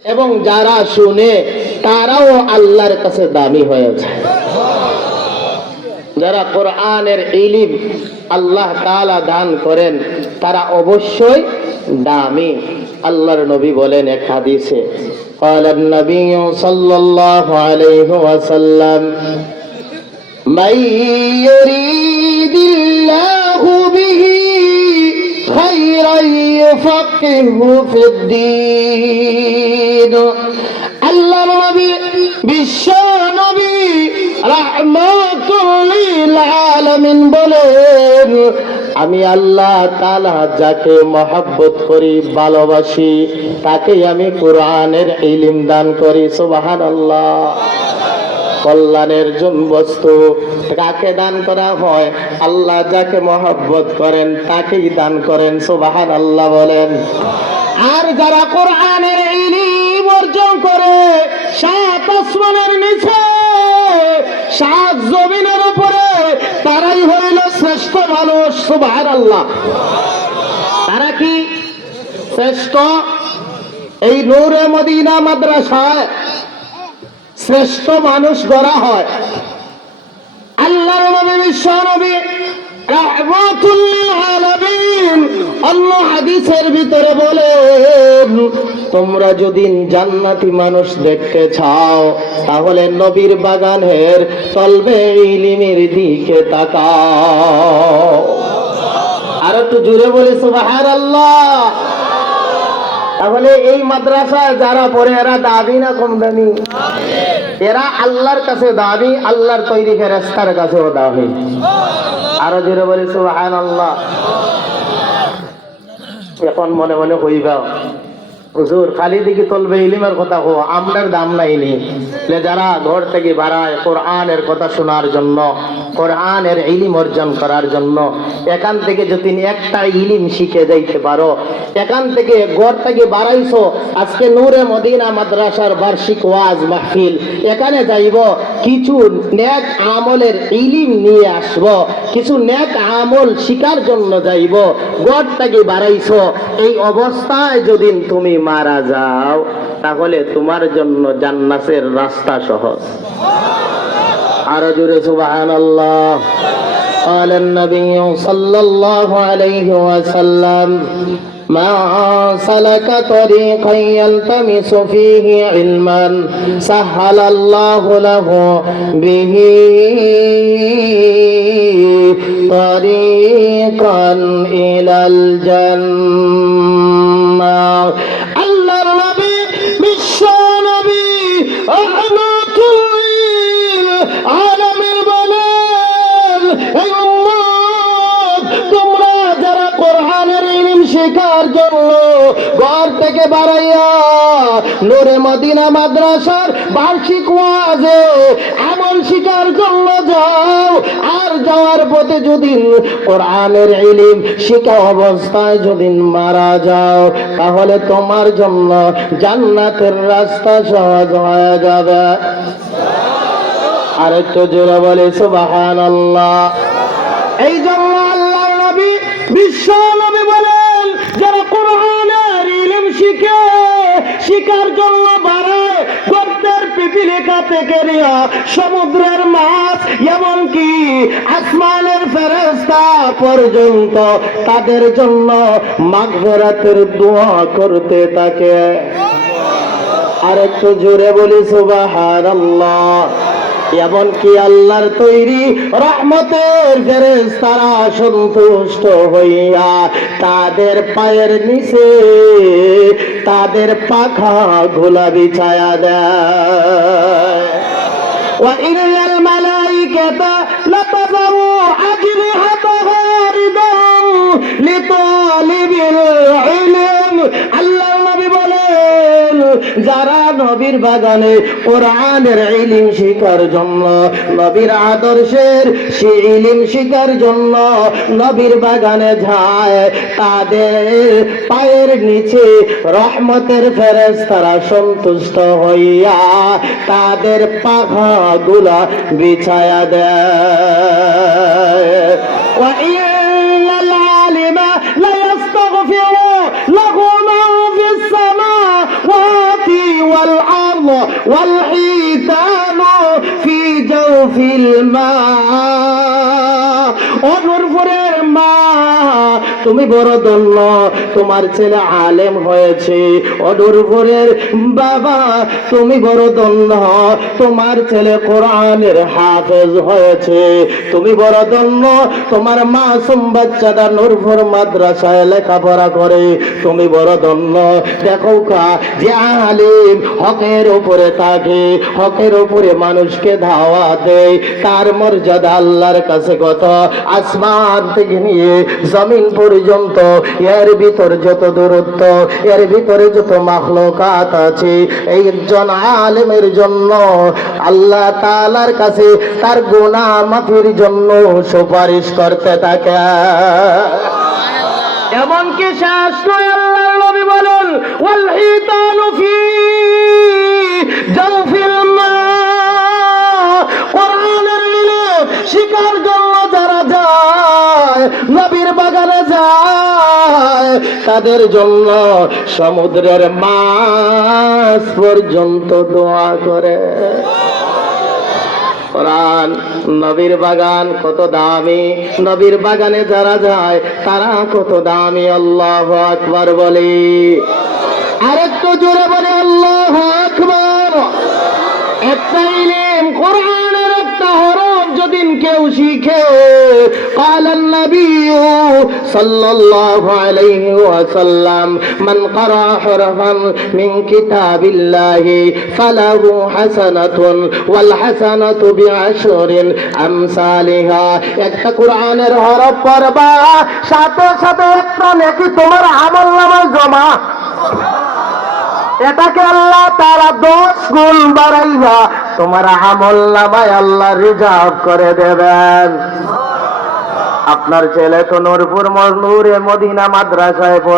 এবং যারা শুনে তারাও আল্লাহর কাছে দামি হয়েছে যারা কোরআনের ইলিম আল্লাহ তাআলা দান করেন তারা অবশ্যই দামি আল্লাহর নবী বলেন এক হাদিসে قال النبي صلى الله عليه وسلم من يريد الله به خيرا يفقهه في الدين আল্লাহ নবী বিশ্ব নবী রাহমাতুল আলামিন বলেন আমি আল্লাহ তাআলা যাকে মহব্বত করি ভালোবাসি তাকে আমি কোরআনের ইলম দান করি সুবহানাল্লাহ কল্যাণের বস্তু কাকে দান করা হয়? আল্লাহ যাকে মহব্বত করেন, তাকেই দান করেন সুবাহান আল্লাহ বলেন। আর যারা কোরআনের ইলিম অর্জন করে, সাত আসমানের নিচে, সাত জমিনের উপরে, তারাই হইল শ্রেষ্ঠ মানুষ সুবাহান আল্লাহ তারা কি? শ্রেষ্ঠ? এই নূরে মদিনা মাদ্রাসায় শ্রেষ্ঠ মানুষ গড়া হয়। আল্লাহর নবী, বিশ্ব নবী রাহমাতুল লিল আলামিন অন্য হাদিসের ভিতরে তোমরা যদি জান্নাতি মানুষ দেখতে চাও, তাহলে নবীর বাগানের তলবে ইলিমের দিকে তাকাও। আর একটু জুড়ে বলি, সুবহানাল্লাহ। তাহলে এই মাদ্রাসায় যারা পড়ে, এরা দাবি না কম দামি এরা আল্লাহর কাছে দাবি, আল্লাহর তৈরি ফেরেস্তার কাছেও দাবি। আরও বলেছ সুবহান আল্লাহ এখন মনে মনে কইবা হুজুর, খালি দিকে তলবে ইলিমের কথা হো দাম নাইনি। লে যারা ঘর থেকে বাড়ায় কথা শোনার জন্য ইলিম অর্জন করার জন্য, এখান থেকে যদি একটা ইলিম শিখে যাইতে পারো, এখান থেকে ঘর থেকে বাড়াইছো, আজকে নূরে মদিনা মাদ্রাসার বার্ষিক ওয়াজ মাহফিল, এখানে যাইব, কিছু নেক আমলের ইলিম নিয়ে আসব, কিছু নেক আমল শিকার জন্য যাইব, ঘর থেকে বাড়াইছো, এই অবস্থায় যদি তুমি মারা যাও তাহলে তোমার জন্য জান্নাতের রাস্তা সহজ আরো জোরে সুবহানাল্লাহ قال النبي صلى الله عليه وسلم ما سلك طريقا يلتمس فيه علما سهل الله له به طريقا إلى الجنة আলামিন বলেন, এই তোমরা যারা কোরআনের ইলম শেখার জন্য ঘর থেকে বাড়াইয়া নূরে মদিনা মাদ্রাসার বার্ষিক ওয়াজে আমল শিকার জন্য যাও, আর যাওয়ার পথে যদি কোরআনের ইলিম শিখা অবস্থায় যদি মারা যাও, তাহলে তোমার জন্য জান্নাতের রাস্তা সহজ হয়ে যাবে। আর একটু জোরে বলে সুবাহান আল্লাহ এই জন্য আল্লাহ নবী, বিশ্ব নবী বলেন, যারা কোরআনের ইলম শিখে শিকার জন্য পিপিলিকা থেকে নিয়া সমুদ্রের মাছ, এমনকি আসমানের ফেরস্তা পর্যন্ত তাদের জন্য মাঘরাতের দোয়া করতে থাকে। আর একটু জোরে বলি, সুবহানাল্লাহ। এমনকি আল্লাহর তৈরি রহমতের ফেরেশতারা সন্তুষ্ট হইয়া তাদের পায়ের নিচে, তাদের পাখা গোলাপি ছায়া দেয়। যারা নবীর বাগানে কোরআনের ইলিম শিকার জন্য, নবীর আদর্শের সে ইলিম শিকার জন্য নবীর বাগানে যায়, তাদের পায়ের নিচে রহমতের ফেরেস তারা সন্তুষ্ট হইয়া তাদের পাখা গুলা বিছায়া দেয়। والحيتان في جوف الماء. তুমি বড় দন্য তোমার ছেলে আলেম হয়েছে। অনুরপুরের বাবা, তুমি বড় দন্য তোমার ছেলে কোরআনের হাফেজ হয়েছে। তুমি বড় দন্য তোমার মাসুম বাচ্চাটা নূরপুর মাদ্রাসায় লেখাপড়া করে। তুমি বড় দন্য দেখো কা, যে আলিম হকের উপরে থাকে হকের উপরে মানুষকে ধাওয়া দেয়। তার মর্যাদা আল্লাহর কাছে কত? আসমান থেকে নিয়ে জমিন পর্যন্ত, এর ভিতর যত দূরত্ব, এর ভিতরে যত মাখলুকাত আছে এই একজন আলেমের জন্য, আল্লাহ তাআলার কাছে তার গুনাহ মাফির জন্য সুপারিশ করতে থাকে। এমনকি শেষ নবী বলেন শিকার জন্য যারা যায় বাগানে যায়, তাদের জন্য সমুদ্রের মাছ পর্যন্ত দোয়া করে। কোরআন, নবীর বাগান কত দামি। নবীর বাগানে যারা যায়, তারা কত দামি, আল্লাহ আকবার বলে। আরেকটু জোরে বলে, আল্লাহ আকবার। একটা কেউ শিখে قال النبي صلى الله عليه وسلم من قرأ حرفا من كتاب الله فله حسنة والحسنة بعشر أمثالها একটা কোরআনের হরফ পড়বা সাথে সাথে একটা নাকি তোমার আমল নামায় জমা এটাকে আল্লাহ তারা দশ গুণ বাড়াইবা তোমার আমল নামায় আল্লাহ রিজার্ভ করে দেবেন। আপনার ছেলে তো নূরপুর নূরে মদিনা মাদ্রাসায়